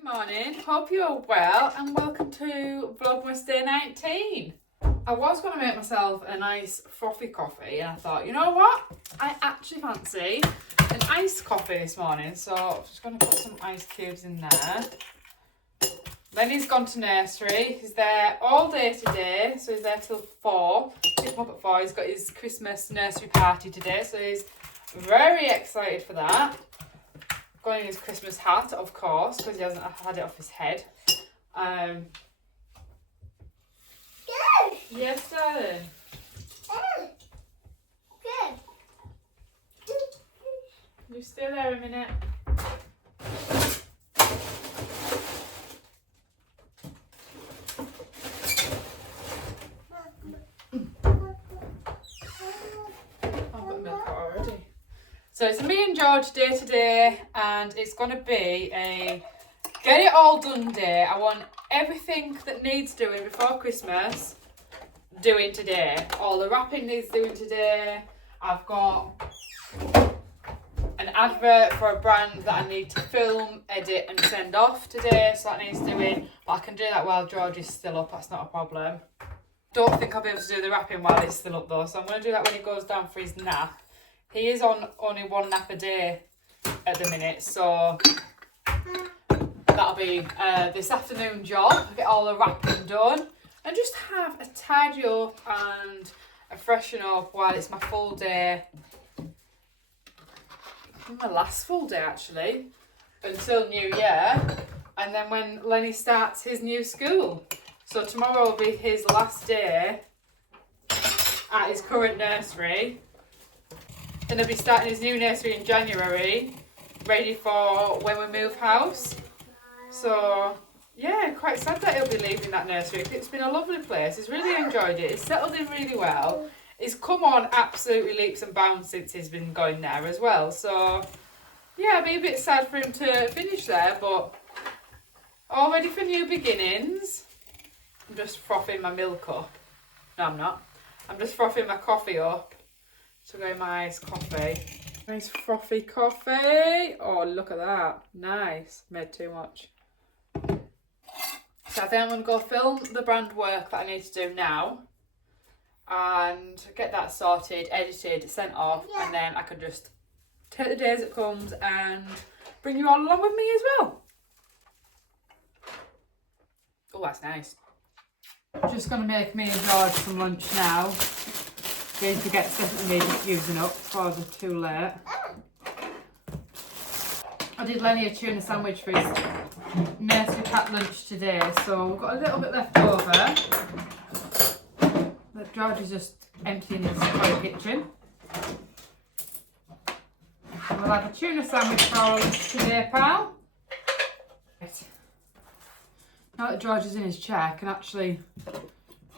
Good morning, hope you're well and welcome to Vlogmas Day 19. I was going to make myself a nice frothy coffee and I thought, you know what? I actually fancy an iced coffee this morning, so I'm just going to put some ice cubes in there. Lenny's gone to nursery. He's there all day today, so he's there till 4. Pick him up at 4. He's got his Christmas nursery party today, so he's very excited for that. Got in his Christmas hat, of course, because he hasn't had it off his head. Good. Yes, darling. Good. You stay there a minute. So it's me and George day today, and it's going to be a get it all done day. I want everything that needs doing before Christmas doing today. All the wrapping needs doing today. I've got an advert for a brand that I need to film, edit and send off today, so that needs doing. But I can do that while George is still up, that's not a problem. Don't think I'll be able to do the wrapping while he's still up though, so I'm going to do that when he goes down for his nap. He is on only one nap a day at the minute, so that'll be this afternoon job. Get all the wrapping done and just have a tidy up and a freshen up while it's my full day. My last full day actually, until New Year, and then when Lenny starts his new school. So tomorrow will be his last day at his current nursery. Then he'll be starting his new nursery in January, ready for when we move house. So, yeah, quite sad that he'll be leaving that nursery. It's been a lovely place. He's really enjoyed it. He's settled in really well. He's come on absolutely leaps and bounds since he's been going there as well. So, yeah, I'll be a bit sad for him to finish there, but all ready for new beginnings. I'm just frothing my milk up. No, I'm not. I'm just frothing my coffee up. To go my iced coffee. Nice frothy coffee. Oh, look at that. Nice. Made too much. So I think I'm going to go film the brand work that I need to do now. And get that sorted, edited, sent off. Yeah. And then I can just take the day as it comes and bring you all along with me as well. Oh, that's nice. Just going to make me and George some lunch now. Going to get stuff that needs using up before they're too late. I did Lenny a tuna sandwich for his nursery pack lunch today, so we've got a little bit left over. But George is just emptying his toy kitchen. And we'll have a tuna sandwich for our lunch today, pal. Right. Now that George is in his chair, I can actually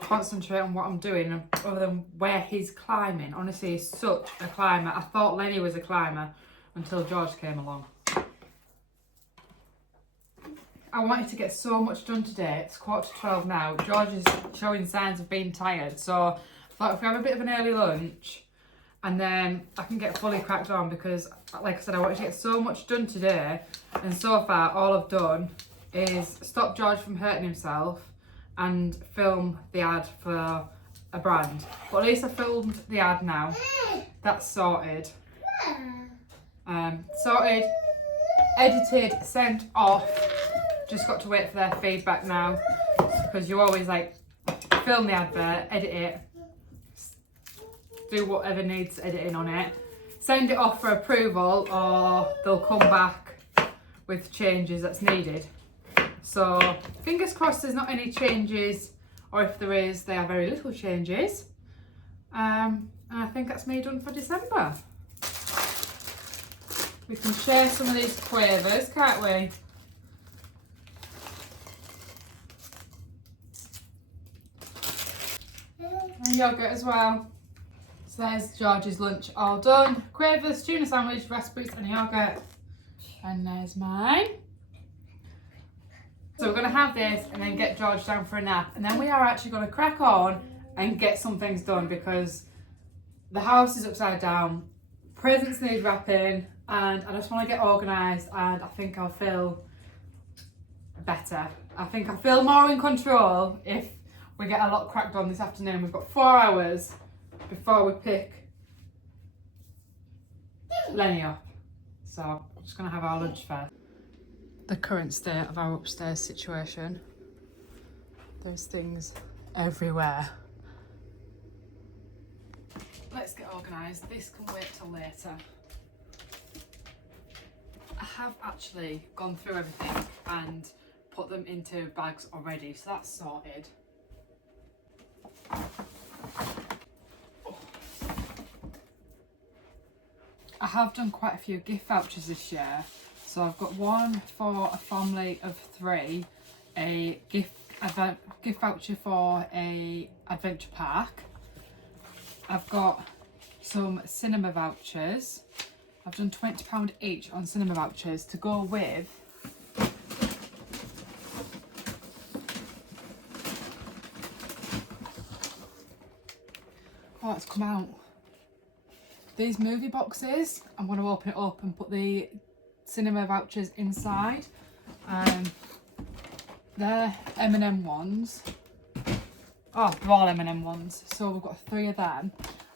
concentrate on what I'm doing other than where he's climbing. Honestly, he's such a climber. I thought Lenny was a climber until George came along. I wanted to get so much done today. It's 11:45 now. George is showing signs of being tired, so I thought if we have a bit of an early lunch and then I can get fully cracked on, because like I said, I wanted to get so much done today, and so far all I've done is stop George from hurting himself and film the ad for a brand. But at least I filmed the ad now. That's sorted. Sorted, edited, sent off. Just got to wait for their feedback now, because you always like film the advert, edit it, do whatever needs editing on it, send it off for approval, or they'll come back with changes that's needed. So fingers crossed there's not any changes, or if there is, they are very little changes. And I think that's me done for December. We can share some of these quavers, can't we? And yogurt as well. So there's George's lunch all done. Quavers, tuna sandwich, raspberries and yogurt. And there's mine. So we're going to have this and then get George down for a nap. And then we are actually going to crack on and get some things done, because the house is upside down, presents need wrapping, and I just want to get organised, and I think I'll fill better. I think I feel more in control if we get a lot cracked on this afternoon. We've got 4 hours before we pick Lenny up. So I'm just going to have our lunch first. The current state of our upstairs situation. There's things everywhere. Let's get organised. This can wait till later. I have actually gone through everything and put them into bags already, so that's sorted. I have done quite a few gift vouchers this year. So I've got one for a family of 3, a gift voucher for a adventure park. I've got some cinema vouchers. I've done £20 each on cinema vouchers to go with oh, it's come out. These movie boxes. I'm going to open it up and put the cinema vouchers inside. They're M&M ones. Oh, they're all M&M ones. So we've got 3 of them,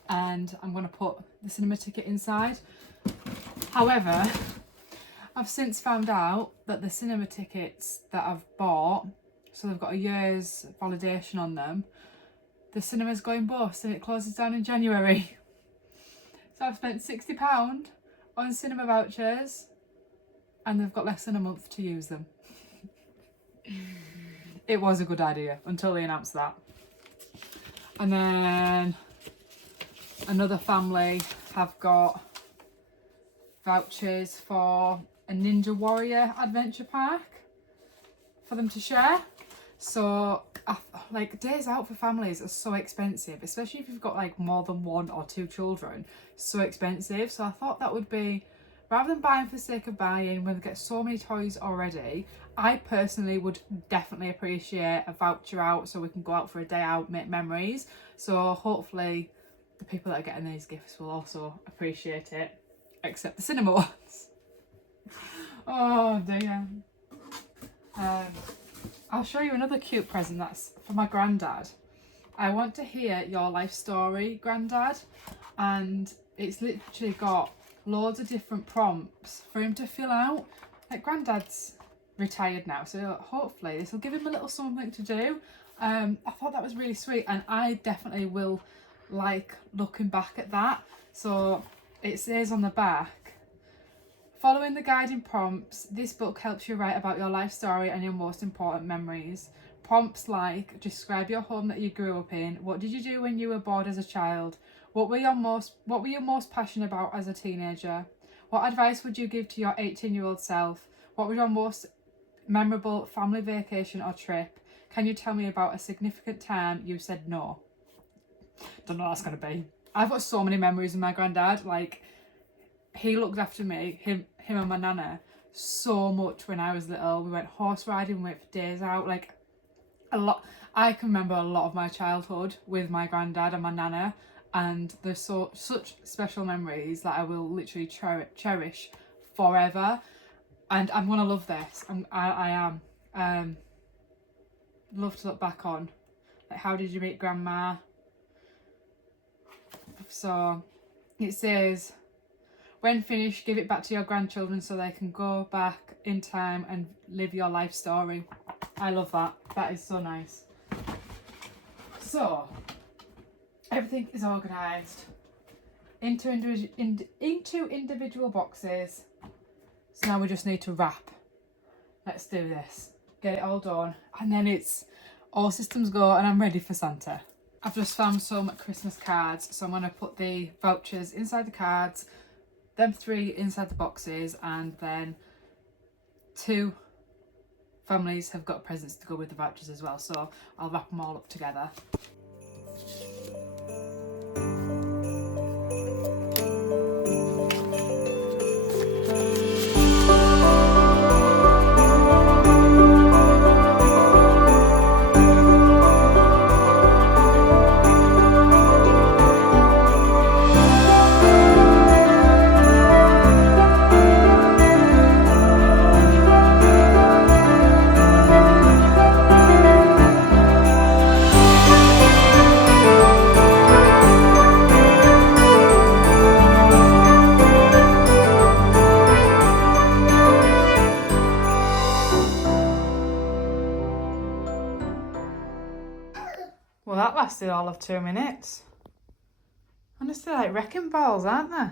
and I'm going to put the cinema ticket inside. However, I've since found out that the cinema tickets that I've bought, so they've got a year's validation on them, the cinema's going bust and it closes down in January. So I've spent £60 on cinema vouchers and they've got less than a month to use them. It was a good idea until they announced that. And then another family have got vouchers for a Ninja Warrior adventure park for them to share. So like days out for families are so expensive, especially if you've got like more than 1 or 2 children. So expensive. So I thought that would be, rather than buying for the sake of buying when they get so many toys already, I personally would definitely appreciate a voucher out so we can go out for a day out, make memories. So hopefully the people that are getting these gifts will also appreciate it, except the cinema ones. Oh dear. I'll show you another cute present that's for my granddad. I want to hear your life story, Granddad, and it's literally got loads of different prompts for him to fill out. Like, Granddad's retired now, so hopefully this will give him a little something to do. I thought that was really sweet, and I definitely will like looking back at that. So it says on the back, following the guiding prompts, this book helps you write about your life story and your most important memories. Prompts like, describe your home that you grew up in. What did you do when you were bored as a child? What were you most passionate about as a teenager? What advice would you give to your 18-year-old self? What was your most memorable family vacation or trip? Can you tell me about a significant time you said no? Don't know what that's going to be. I've got so many memories with my granddad. Like, he looked after me, him and my nana, so much when I was little. We went horse riding, we went for days out, like a lot. I can remember a lot of my childhood with my granddad and my nana, and there's such special memories that I will literally cherish forever. And I'm gonna love this. I am. Love to look back on. Like, how did you meet Grandma? So it says, when finished, give it back to your grandchildren so they can go back in time and live your life story. I love that. That is so nice. So, everything is organised into individual boxes. So now we just need to wrap. Let's do this. Get it all done. And then it's all systems go and I'm ready for Santa. I've just found some Christmas cards. So I'm going to put the vouchers inside the cards, them 3 inside the boxes, and then 2 families have got presents to go with the vouchers as well. So I'll wrap them all up together. lasted all of 2 minutes. Honestly, like wrecking balls, aren't they?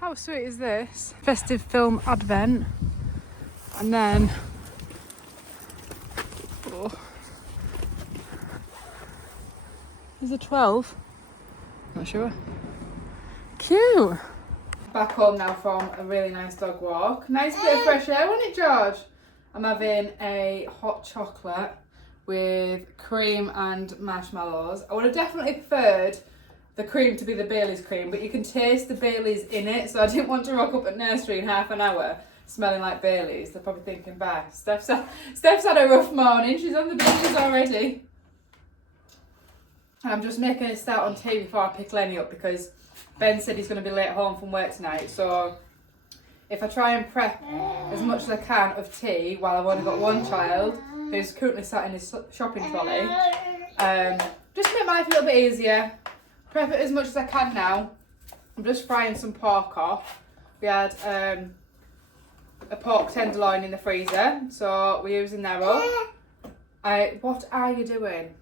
How sweet is this? Festive film advent. And then, oh, is it 12? Not sure. Cute. Back home now from a really nice dog walk. Nice bit of fresh air, wasn't it, George? I'm having a hot chocolate with cream and marshmallows. I would have definitely preferred the cream to be the Bailey's cream, but you can taste the Bailey's in it, so I didn't want to rock up at nursery in half an hour smelling like Bailey's. They're probably thinking, bah, Steph's had a rough morning, she's on the Bailey's already. I'm just making a start on tea before I pick Lenny up because Ben said he's going to be late home from work tonight, so if I try and prep as much as I can of tea while I've only got one child who's currently sat in his shopping trolley, just to make life a little bit easier. Prep it as much as I can now. I'm just frying some pork off. We had a pork tenderloin in the freezer, so we're using that up. What are you doing?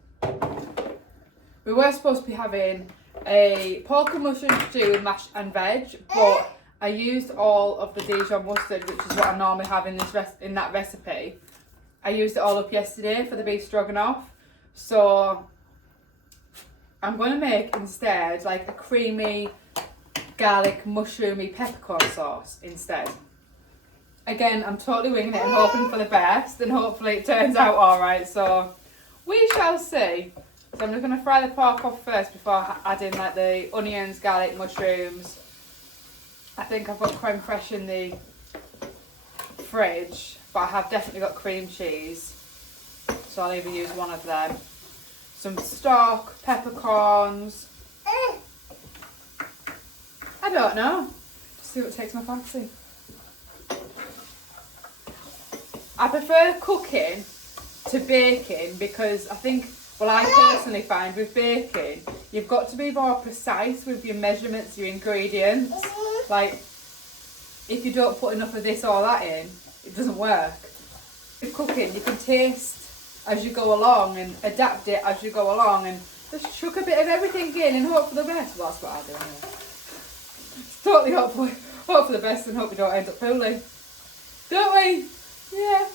We were supposed to be having a pork and mushroom stew with mash and veg, but I used all of the Dijon mustard, which is what I normally have in that recipe. I used it all up yesterday for the beef stroganoff, so I'm going to make instead like a creamy garlic mushroomy peppercorn sauce instead. Again, I'm totally winging it and hoping for the best, and hopefully it turns out alright, so we shall see. So I'm just going to fry the pork off first before adding like the onions, garlic, mushrooms. I think I've got creme fraiche in the fridge, but I have definitely got cream cheese, so I'll either use one of them. Some stock, peppercorns. I don't know. Just see what takes my fancy. I prefer cooking to baking because I think, well, I personally find with baking, you've got to be more precise with your measurements, your ingredients. Like, if you don't put enough of this or that in, it doesn't work. With cooking, you can taste as you go along and adapt it as you go along and just chuck a bit of everything in and hope for the best. Well, that's what I do anyway. It's totally hope for the best and hope we don't end up poorly. Don't we? Yeah.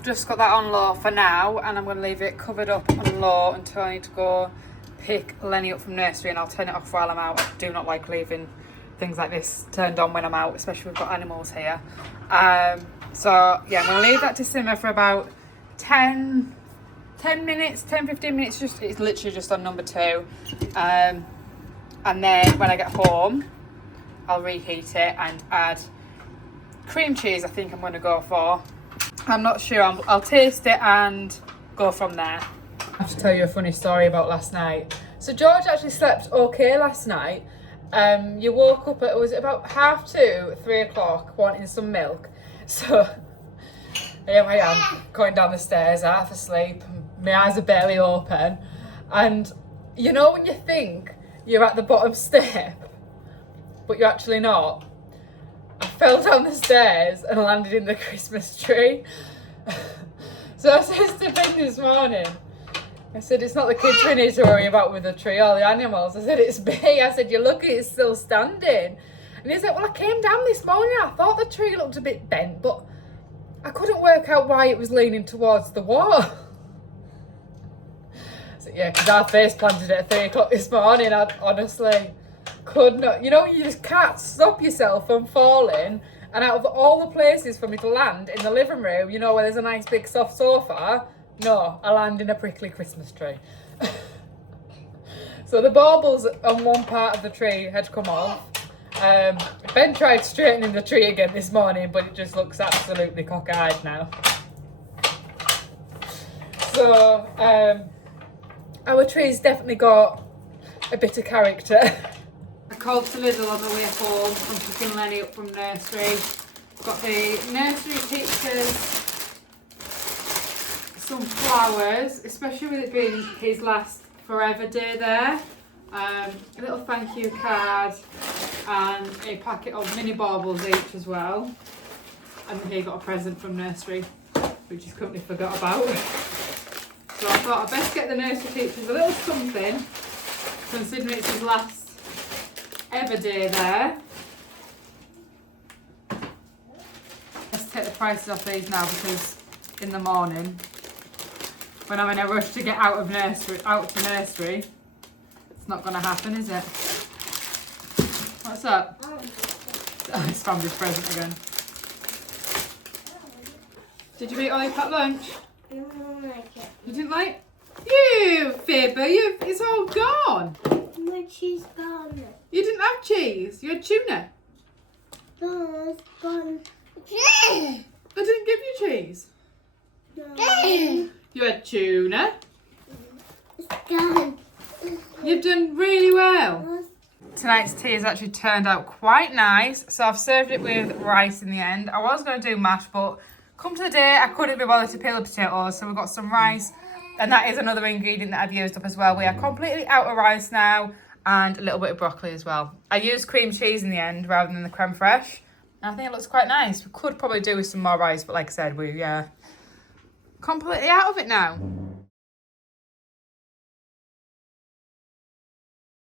I've just got that on low for now, and I'm going to leave it covered up on low until I need to go pick Lenny up from nursery, and I'll turn it off while I'm out. I do not like leaving things like this turned on when I'm out, especially if we've got animals here. So yeah, I'm going to leave that to simmer for about 10 minutes, 10-15 minutes. It's literally just on number 2. And then when I get home, I'll reheat it and add cream cheese. I think I'm going to go for. I'm not sure. I'll taste it and go from there. I have to tell you a funny story about last night. So George actually slept okay last night. You woke up at, was it about 2:30, 3 o'clock, wanting some milk. So here I am going down the stairs, half asleep. My eyes are barely open. And you know when you think you're at the bottom step, but you're actually not? I fell down the stairs and landed in the Christmas tree. So I said to Ben this morning, I said, it's not the kids we need to worry about with the tree or the animals. I said, it's me. I said, you're lucky it's still standing. And he's like, well, I came down this morning. I thought the tree looked a bit bent, but I couldn't work out why it was leaning towards the wall. So yeah, because I face planted at 3 o'clock this morning. I honestly could not. You know, you just can't stop yourself from falling. And out of all the places for me to land in the living room, you know, where there's a nice big soft sofa, no, I land in a prickly Christmas tree. So the baubles on one part of the tree had come off. Ben tried straightening the tree again this morning, but it just looks absolutely cockeyed now. So our tree's definitely got a bit of character. I called to Lidl on the way home from picking Lenny up from nursery. Got the nursery teachers some flowers, especially with it being his last forever day there. A little thank you card and a packet of mini baubles each as well. And he got a present from nursery, which he's completely forgot about. So I thought I'd best get the nursery teachers a little something, considering it's his last ever day there. Let's take the prices off these now, because in the morning, when I'm in a rush to get out to nursery, it's not going to happen, is it? What's up? Oh, it's Famby's present again. Did you eat all your packed lunch? I don't like it. You didn't like? You fibber, it's all gone. My cheese gone. You didn't have cheese. You had tuna. No, it's gone. I didn't give you cheese. No. You had tuna. It's gone. You've done really well. Tonight's tea has actually turned out quite nice. So I've served it with rice in the end. I was going to do mash, but come to the day, I couldn't be bothered to peel the potatoes. So we've got some rice. And that is another ingredient that I've used up as well. We are completely out of rice now. And a little bit of broccoli as well. I used cream cheese in the end rather than the creme fraiche. And I think it looks quite nice. We could probably do with some more rice. But like I said, we completely out of it now.